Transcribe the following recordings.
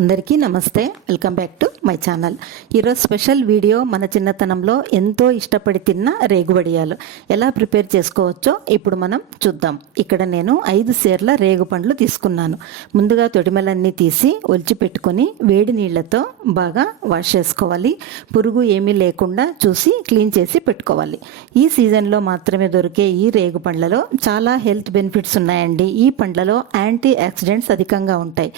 అందరికీ నమస్తే. Welcome back to my channel. ఈరోజు స్పెషల్ వీడియో మన చిన్నతనంలో ఎంతో ఇష్టపడి తిన్న రేగుబడియాలు. ఎలా ప్రిపేర్ చేసుకోవచ్చో ఇప్పుడు మనం చూద్దాం. ఇక్కడ నేను ఐదు సేర్ల రేగు పండ్లు తీసుకున్నాను. ముందుగా తొడిమలన్నీ తీసి ఒలిచి పెట్టుకొని వేడి నీళ్ళతో బాగా వాష్ చేసుకోవాలి. పురుగు ఏమీ లేకుండా చూసి క్లీన్ చేసి పెట్టుకోవాలి. ఈ సీజన్లో మాత్రమే దొరికే ఈ రేగు పండ్లలో చాలా హెల్త్ బెనిఫిట్స్ ఉన్నాయండి. ఈ పండ్లలో యాంటీ ఆక్సిడెంట్స్ అధికంగా ఉంటాయి.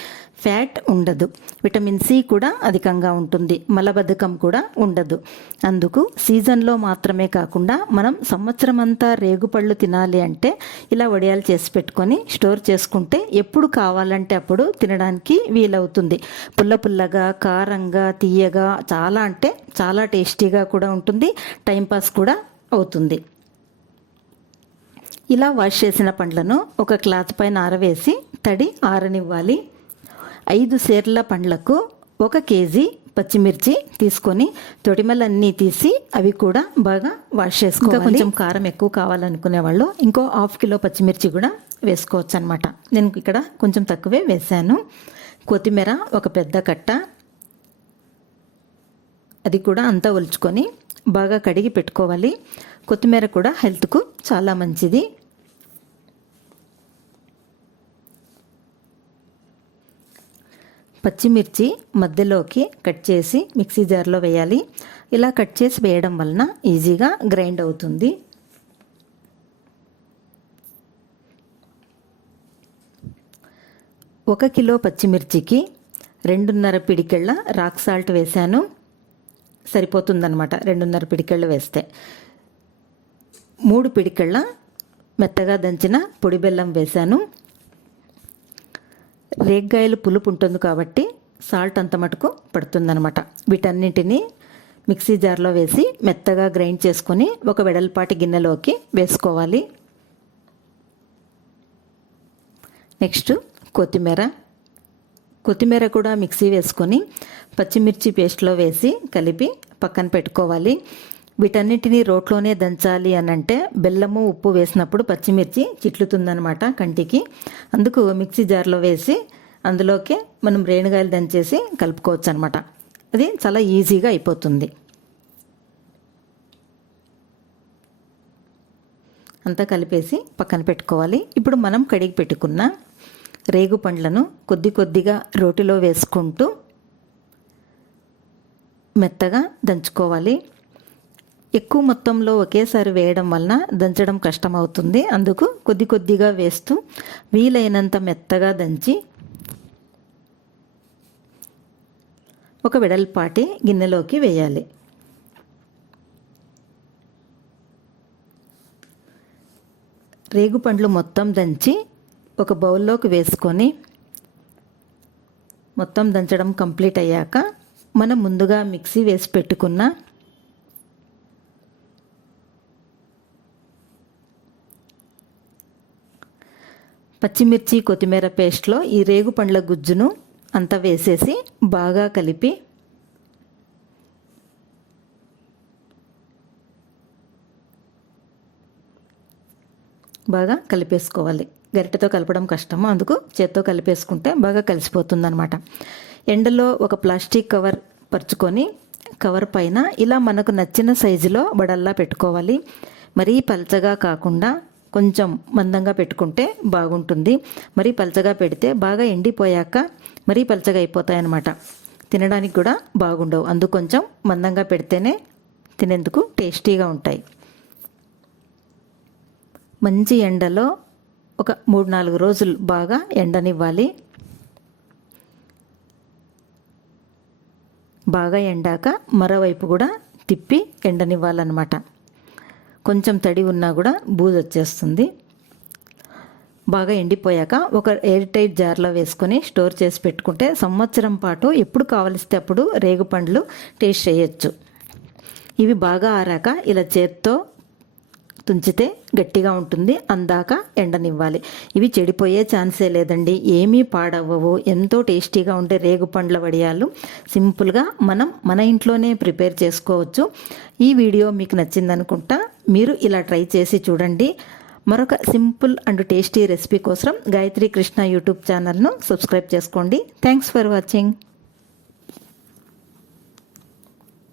ఫ్యాట్ ఉండదు. విటమిన్ సి కూడా అధికంగా ఉంటుంది. మలబద్ధకం కూడా ఉండదు. అందుకు సీజన్లో మాత్రమే కాకుండా మనం సంవత్సరం అంతా రేగుపళ్ళు తినాలి అంటే ఇలా వడియాలు చేసి పెట్టుకొని స్టోర్ చేసుకుంటే ఎప్పుడు కావాలంటే అప్పుడు తినడానికి వీలవుతుంది. పుల్ల పుల్లగా కారంగా తీయగా చాలా అంటే చాలా టేస్టీగా కూడా ఉంటుంది. టైంపాస్ కూడా అవుతుంది. ఇలా వాష్ చేసిన పండ్లను ఒక క్లాత్ పైన ఆరవేసి తడి ఆరనివ్వాలి. ఐదు సేర్ల పండ్లకు ఒక కేజీ పచ్చిమిర్చి తీసుకొని తొడిమలన్నీ తీసి అవి కూడా బాగా వాష్ చేసుకోవాలి. కొంచెం కారం ఎక్కువ కావాలనుకునే వాళ్ళు ఇంకో హాఫ్ కిలో పచ్చిమిర్చి కూడా వేసుకోవచ్చు అనమాట నేను ఇక్కడ కొంచెం తక్కువే వేసాను కొత్తిమీర ఒక పెద్ద కట్ట. అది కూడా అంతా ఒలుచుకొని బాగా కడిగి పెట్టుకోవాలి. కొత్తిమీర కూడా హెల్త్కు చాలా మంచిది. పచ్చిమిర్చి మధ్యలోకి కట్ చేసి మిక్సీ జార్లో వేయాలి. ఇలా కట్ చేసి వేయడం వలన ఈజీగా గ్రైండ్ అవుతుంది. ఒక కిలో పచ్చిమిర్చికి రెండున్నర పిడికెళ్ళ రాక్ సాల్ట్ వేశాను. సరిపోతుందన్నమాట. రెండున్నర పిడికెళ్ళు వేస్తే. మూడు పిడికెళ్ళ మెత్తగా దంచిన పొడి బెల్లం వేశాను. రేగ్గాయలు పులుపు ఉంటుంది కాబట్టి సాల్ట్ అంత మటుకు పడుతుందనమాట వీటన్నింటినీ మిక్సీ జార్లో వేసి మెత్తగా గ్రైండ్ చేసుకొని ఒక వెడల్పాటి గిన్నెలోకి వేసుకోవాలి. నెక్స్ట్ కొత్తిమీర. కొత్తిమీర కూడా మిక్సీ వేసుకొని పచ్చిమిర్చి పేస్ట్లో వేసి కలిపి పక్కన పెట్టుకోవాలి. వీటన్నిటినీ రోట్లోనే దంచాలి అని అంటే బెల్లము ఉప్పు వేసినప్పుడు పచ్చిమిర్చి చిట్లుతుందనమాట కంటికి. అందుకు మిక్సీ జార్లో వేసి అందులోకి మనం రేణుగాయలు దంచేసి కలుపుకోవచ్చు అనమాట అది చాలా ఈజీగా అయిపోతుంది. అంతా కలిపేసి పక్కన పెట్టుకోవాలి. ఇప్పుడు మనం కడిగి పెట్టుకున్న రేగు పండ్లను కొద్ది కొద్దిగా రోటిలో వేసుకుంటూ మెత్తగా దంచుకోవాలి. ఎక్కువ మొత్తంలో ఒకేసారి వేయడం వలన దంచడం కష్టమవుతుంది. అందుకు కొద్ది కొద్దిగా వేస్తూ వీలైనంత మెత్తగా దంచి ఒక వెడల్పాటి గిన్నెలోకి వేయాలి. రేగుపండ్లు మొత్తం దంచి ఒక బౌల్లోకి వేసుకొని మొత్తం దంచడం కంప్లీట్ అయ్యాక మనం ముందుగా మిక్సీ వేసి పెట్టుకున్న పచ్చిమిర్చి కొత్తిమీర పేస్ట్లో ఈ రేగు పండ్ల గుజ్జును అంతా వేసేసి బాగా కలిపి బాగా కలిపేసుకోవాలి. గరిటెతో కలపడం కష్టము. అందుకు చేత్తో కలిపేసుకుంటే బాగా కలిసిపోతుందనమాట ఎండలో ఒక ప్లాస్టిక్ కవర్ పరుచుకొని కవర్ పైన ఇలా మనకు నచ్చిన సైజులో బడల్లా పెట్టుకోవాలి. మరీ పలచగా కాకుండా కొంచెం మందంగా పెట్టుకుంటే బాగుంటుంది. మరీ పల్చగా పెడితే బాగా ఎండిపోయాక మరీ పలచగా అయిపోతాయి అన్నమాట తినడానికి కూడా బాగుండవు. అందు కొంచెం మందంగా పెడితేనే తినేందుకు టేస్టీగా ఉంటాయి. మంచి ఎండలో ఒక మూడు నాలుగు రోజులు బాగా ఎండనివ్వాలి. బాగా ఎండాక మరోవైపు కూడా తిప్పి ఎండనివ్వాలన్నమాట. కొంచెం తడి ఉన్నా కూడా బూజు వచ్చేస్తుంది. బాగా ఎండిపోయాక ఒక ఎయిర్ టైట్ జార్లో వేసుకొని స్టోర్ చేసి పెట్టుకుంటే సంవత్సరం పాటు ఎప్పుడు కావలిస్తే అప్పుడు రేగు పండ్లు టేస్ట్ చేయొచ్చు. ఇవి బాగా ఆరాక ఇలా చేత్తో తుంచితే గట్టిగా ఉంటుంది. అందాక ఎండనివ్వాలి. ఇవి చెడిపోయే ఛాన్సే లేదండి. ఏమీ పాడవ్వవు. ఎంతో టేస్టీగా ఉండే రేగు పండ్ల వడియాలు సింపుల్గా మనం మన ఇంట్లోనే ప్రిపేర్ చేసుకోవచ్చు. ఈ వీడియో మీకు నచ్చిందనుకుంటా మీరు ఇలా ట్రై చేసి చూడండి. మరొక సింపుల్ అండ్ టేస్టీ రెసిపీ కోసం గాయత్రి కృష్ణ యూట్యూబ్ ఛానల్ను సబ్స్క్రైబ్ చేసుకోండి. Thanks for watching.